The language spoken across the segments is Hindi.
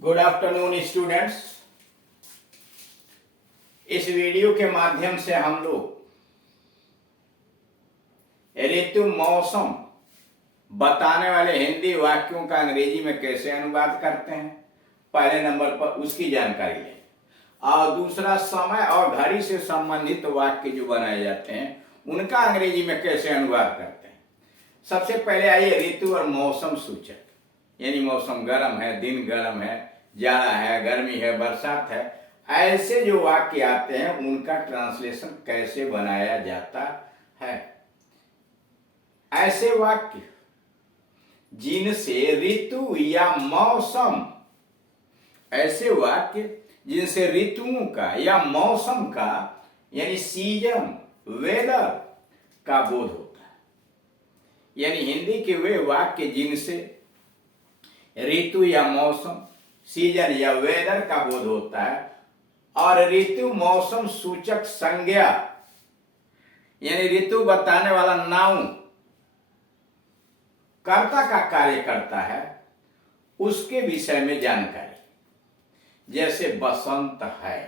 Good afternoon students. इस वीडियो के माध्यम से हम लोग ऋतु मौसम बताने वाले हिंदी वाक्यों का अंग्रेजी में कैसे अनुवाद करते हैं, पहले नंबर पर उसकी जानकारी लें। और दूसरा, समय और घड़ी से संबंधित वाक्य जो बनाए जाते हैं उनका अंग्रेजी में कैसे अनुवाद करते हैं। सबसे पहले आइए ऋतु और मौसम सूचक, यानी मौसम गर्म है, दिन गर्म है, जाड़ा है, गर्मी है, बरसात है, ऐसे जो वाक्य आते हैं उनका ट्रांसलेशन कैसे बनाया जाता है। ऐसे वाक्य जिनसे ऋतु या मौसम, ऐसे वाक्य जिनसे ऋतुओं का या मौसम का यानी सीजन, वेदर का बोध होता है। यानी हिंदी के वे वाक्य जिनसे ऋतु या मौसम, सीजन या वेदर का बोध होता है। और ऋतु मौसम सूचक संज्ञा यानी ऋतु बताने वाला नाउन कर्ता का कार्य करता है, उसके विषय में जानकारी। जैसे बसंत है,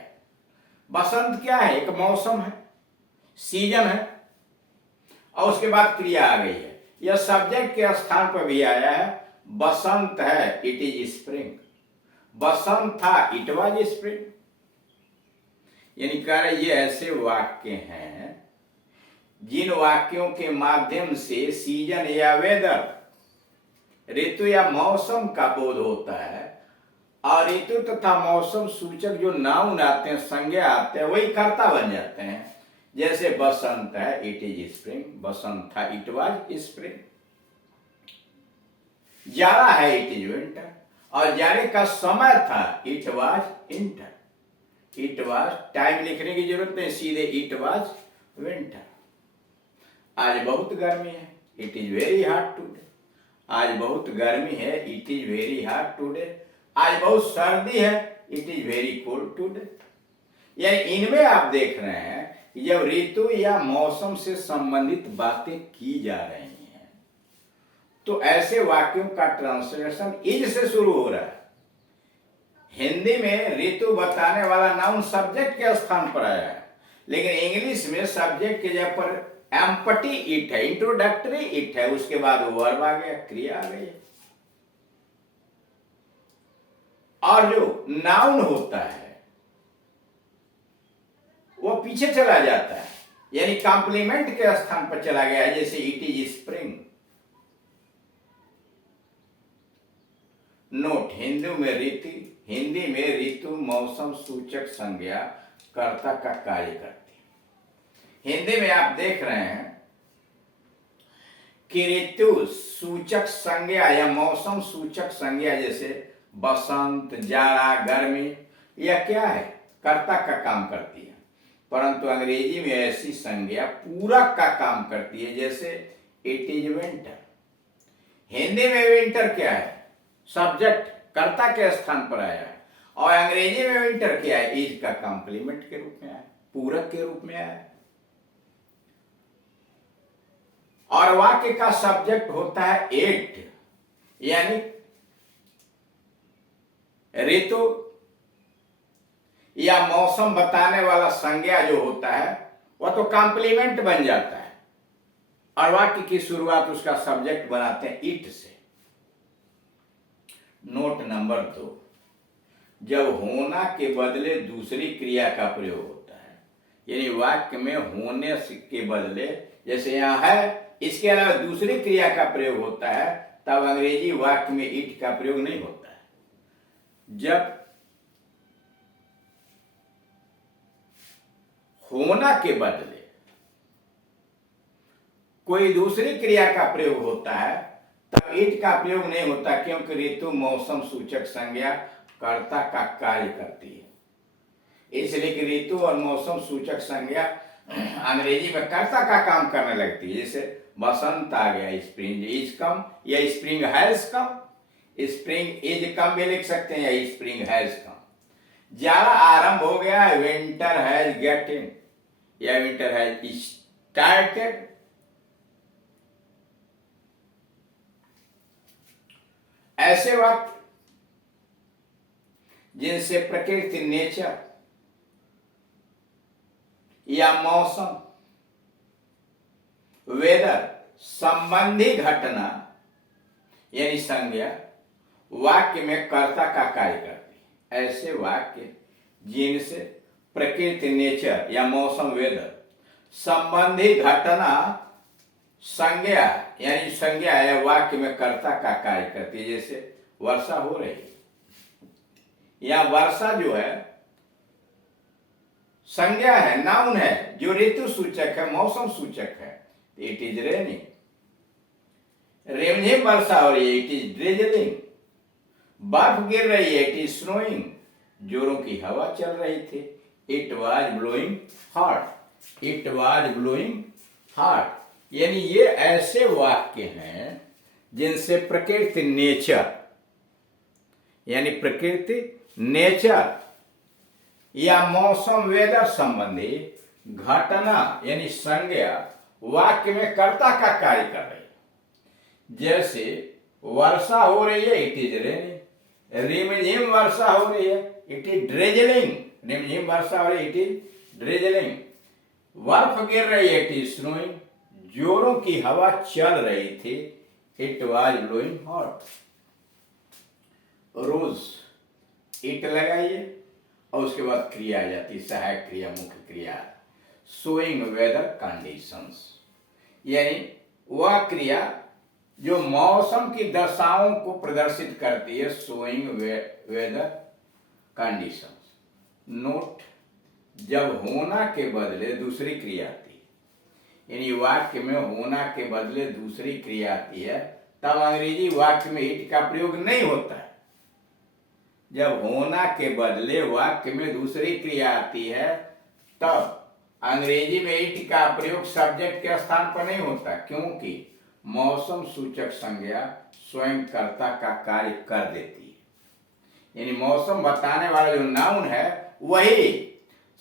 बसंत क्या है? एक मौसम है, सीजन है, और उसके बाद क्रिया आ गई है। यह सब्जेक्ट के स्थान पर भी आया है। बसंत है, इट इज स्प्रिंग। बसंत था, इट वाज स्प्रिंग। यानी कह रहे ये ऐसे वाक्य हैं जिन वाक्यों के माध्यम से सीजन या वेदर, ऋतु या मौसम का बोध होता है। और ऋतु तथा मौसम सूचक जो नाउन आते हैं, संज्ञा आते हैं, वही कर्ता बन जाते हैं। जैसे बसंत है, इट इज स्प्रिंग। बसंत था, इट वाज स्प्रिंग। जाड़ा है, इट इज विंटर। और जाड़े का समय था, it was inter. It was, time लिखने की जरूरत नहीं, सीधे इट वाज विंटर। आज बहुत गर्मी है, it is very hot today. आज बहुत गर्मी है, it is very hot today. आज बहुत सर्दी है, it is very cold today. यानी इनमें आप देख रहे हैं कि जब ऋतु या मौसम से संबंधित बातें की जा रही हैं तो ऐसे वाक्यों का ट्रांसलेशन इज से शुरू हो रहा है। हिंदी में ऋतु बताने वाला नाउन सब्जेक्ट के स्थान पर आया है, लेकिन इंग्लिश में सब्जेक्ट के जगह पर एम्पटी इट है, इंट्रोडक्टरी इट है, उसके बाद वर्ब आ गया, क्रिया आ गई। और जो नाउन होता है वो पीछे चला जाता है, यानी कॉम्प्लीमेंट के स्थान पर चला गया है। जैसे it is spring. Note, Hindi में ऋतु मौसम सूचक संज्ञा कर्ता का कार्य करती है। हिंदी में आप देख रहे हैं कि ऋतु सूचक संज्ञा या मौसम सूचक संज्ञा जैसे बसंत, जाड़ा, गर्मी, यह क्या है? कर्ता का काम करती है। परंतु अंग्रेजी में ऐसी संज्ञा पूरक का काम करती है। जैसे इट इज विंटर। हिंदी में विंटर क्या है? सब्जेक्ट कर्ता के स्थान पर आया है। और अंग्रेजी में विंटर क्या है? इज का कॉम्प्लीमेंट के रूप में आया, पूरक के रूप में आया। और वाक्य का सब्जेक्ट होता है इट, यानी ऋतु या मौसम बताने वाला संज्ञा जो होता है वह तो कॉम्प्लीमेंट बन जाता है। और वाक्य की शुरुआत उसका सब्जेक्ट बनाते हैं इट से। नोट नंबर 2, जब होना के बदले दूसरी क्रिया का प्रयोग होता है, यानी वाक्य में होने के बदले, जैसे यहां है, इसके अलावा दूसरी क्रिया का प्रयोग होता है, तब अंग्रेजी वाक्य में इट का प्रयोग नहीं होता है। जब होना के बदले कोई दूसरी क्रिया का प्रयोग होता है तब इट का प्रयोग नहीं होता, क्योंकि ऋतु मौसम सूचक संज्ञा कर्ता का कार्य करती है। इसलिए कि ऋतु और मौसम सूचक संज्ञा अंग्रेजी में कर्ता का काम करने लगती है। जैसे बसंत आ गया, स्प्रिंग इज कम, या spring has come. Spring is come भी लिख सकते हैं, या स्प्रिंग हैज कम। जाड़ा आरंभ हो गया, विंटर हैज गेट इन, या विंटर हैज स्टार्टेड। ऐसे वाक्य जिनसे प्रकृति नेचर या मौसम वेदर संबंधी घटना यानी संज्ञा वाक्य में कर्ता का कार्य करती है। ऐसे वाक्य जिनसे प्रकृति नेचर या मौसम वेदर संबंधी घटना संज्ञा यानी संज्ञा या वाक्य में कर्ता का कार्य करती है। जैसे वर्षा हो रही है, या वर्षा जो है संज्ञा है, नाउन है, जो ऋतु सूचक है, मौसम सूचक है। इट इज रेनिंग, रिमझिम वर्षा हो रही है, इट इज ड्रिजलिंग। बर्फ गिर रही है, इट इज स्नोइंग। जोरों की हवा चल रही थी, it was blowing hard, it was blowing hard. यानी ये ऐसे वाक्य हैं जिनसे प्रकृति नेचर यानी प्रकृति नेचर या मौसम वेदर संबंधी घटना यानी संज्ञा वाक्य में कर्ता का कार्य कर रही है। जैसे वर्षा हो रही है, इट इज रेनिंग। रिमझिम वर्षा हो रही है, इट इज ड्रिजलिंग। रिमझिम वर्षा हो रही है, इट इज ड्रिजलिंग। बर्फ गिर रही है, इट इज स्नोइंग। जोरों की हवा चल रही थी, इट वॉज ब्लोइंग हॉट। रोज इट लगाइए और उसके बाद क्रिया आ जाती, सहायक क्रिया, मुख्य क्रिया। शोइंग वेदर कंडीशंस यानी वह क्रिया जो मौसम की दशाओं को प्रदर्शित करती है। Showing weather conditions. नोट, जब होना के बदले दूसरी क्रिया आती है, यानी वाक्य में होना के बदले दूसरी क्रिया आती है, तब अंग्रेजी वाक्य में इट का प्रयोग नहीं होता है। जब होना के बदले वाक्य में दूसरी क्रिया आती है, तब अंग्रेजी में इट का प्रयोग सब्जेक्ट के स्थान पर नहीं होता, क्योंकि मौसम सूचक संज्ञा स्वयं कर्ता का कार्य कर देती है। यानी मौसम बताने वाला जो नाउन है वही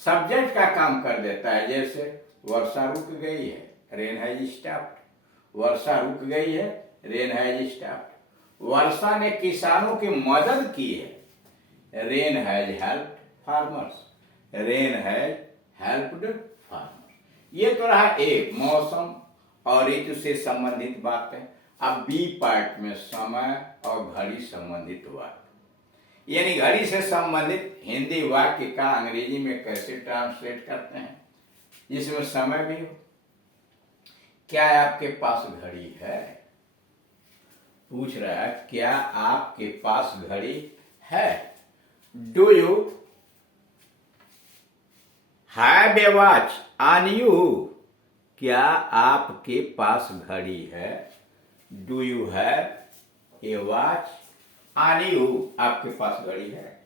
सब्जेक्ट का काम कर देता है। जैसे वर्षा रुक गई है, रेन हैज स्टॉप्ड। वर्षा रुक गई है, रेन हैज स्टॉप्ड। वर्षा ने किसानों की मदद की है, rain has helped farmers. Rain has helped farmers. ये तो रहा एक मौसम और ऋतु से संबंधित बात है। अब बी पार्ट में समय और घड़ी संबंधित वाक्य, यानी घड़ी से संबंधित हिंदी वाक्य का अंग्रेजी में कैसे ट्रांसलेट करते हैं जिसमें समय भी हो। क्या आपके पास घड़ी है? पूछ रहा है, क्या आपके पास घड़ी है? Do you have a watch on you? क्या आपके पास घड़ी है? Do you have a watch on you? आपके पास घड़ी है?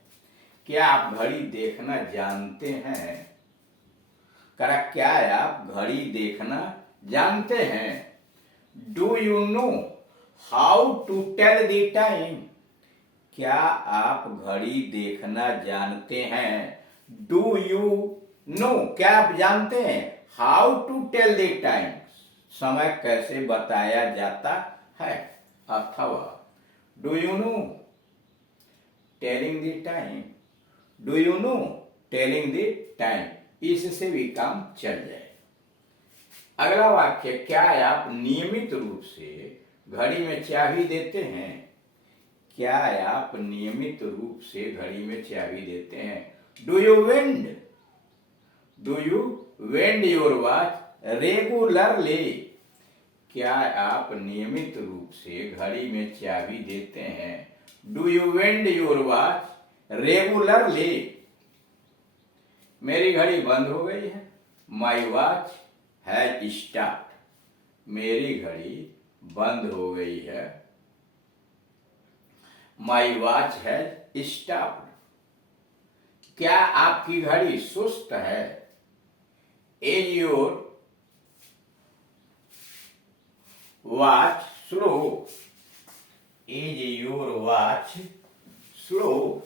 क्या आप घड़ी देखना जानते हैं? करा, क्या आप घड़ी देखना जानते हैं? Do you know how to tell the time? क्या आप घड़ी देखना जानते हैं? डू यू नो, क्या आप जानते हैं? How to tell the time, समय कैसे बताया जाता है। अथवा do you know telling the time? Do you know telling the time, इससे भी काम चल जाए। अगला वाक्य, क्या आप नियमित रूप से घड़ी में चाबी देते हैं? क्या आप नियमित रूप से घड़ी में चाबी देते हैं? Do you wind? Do you wind your watch regularly? क्या आप नियमित रूप से घड़ी में चाबी देते हैं? Do you wind your watch regularly? मेरी घड़ी बंद हो गई है, माई वॉच हैज स्टॉप्ड। मेरी घड़ी बंद हो गई है, माई वॉच हैज स्टॉप्ड। क्या आपकी घड़ी सुस्त है? Is your watch slow? Is your watch slow?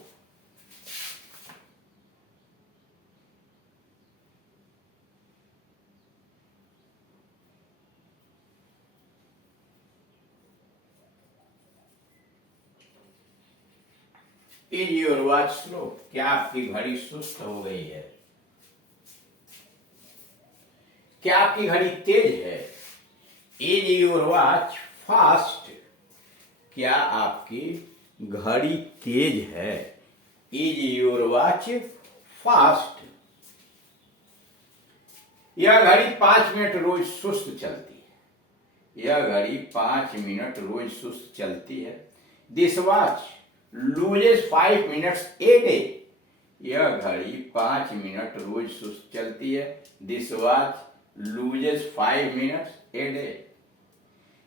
Is your watch slow? क्या आपकी घड़ी सुस्त हो गई है? क्या आपकी घड़ी तेज है? Is your watch fast? क्या आपकी घड़ी तेज है? Is your watch fast? यह घड़ी 5 मिनट रोज सुस्त चलती है। यह घड़ी 5 मिनट रोज सुस्त चलती है। This watch loses 5 minutes a day. यह घड़ी 5 मिनट रोज सुस्त चलती है। This watch loses 5 minutes a day.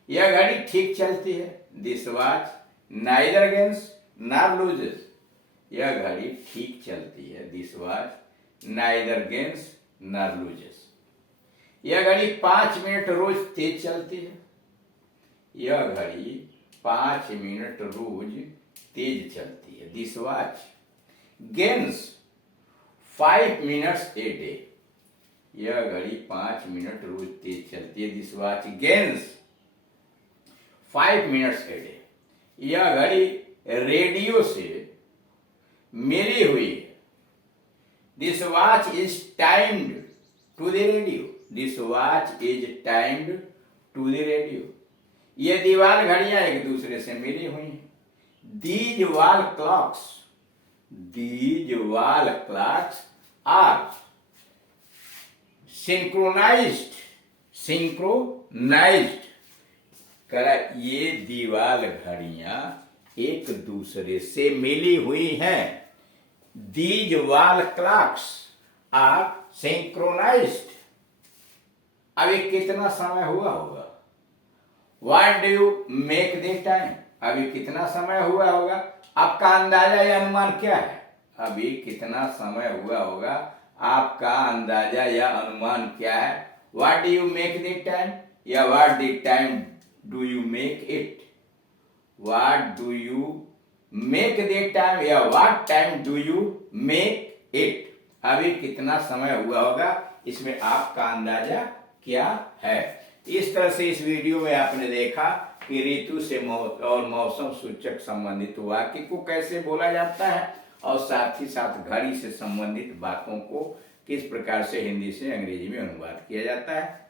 यह घड़ी ठीक चलती है। This watch neither gains nor loses. यह घड़ी ठीक चलती है। This watch neither gains nor loses. यह घड़ी 5 मिनट रोज तेज चलती है। यह घड़ी 5 मिनट रोज तेज चलती है। This watch gains 5 minutes a day. यह घड़ी 5 मिनट रोज तेज चलती है। This watch gains 5 minutes a day. यह घड़ी रेडियो से मिली हुई है। This watch is timed to the radio. This watch is timed to the radio. ये दीवार घड़ियां एक दूसरे से मिली हुई हैं। These wall clocks are synchronized करा। ये दीवार घड़ियां एक दूसरे से मिली हुई हैं। These wall clocks are synchronized. अभी कितना समय हुआ होगा? What do you make the time? अभी कितना समय हुआ होगा? आपका अंदाजा या अनुमान क्या है? अभी कितना समय हुआ होगा? आपका अंदाजा या अनुमान क्या है? What do you make the time? या what the time do you make it? What do you make the time? या what time do you make it? अभी कितना समय हुआ होगा? इसमें आपका अंदाजा क्या है? इस तरह से इस वीडियो में आपने देखा कि ऋतु से और मौसम सूचक संबंधित वाक्य को कैसे बोला जाता है और साथ ही साथ घड़ी से संबंधित बातों को किस प्रकार से हिंदी से अंग्रेजी में अनुवाद किया जाता है।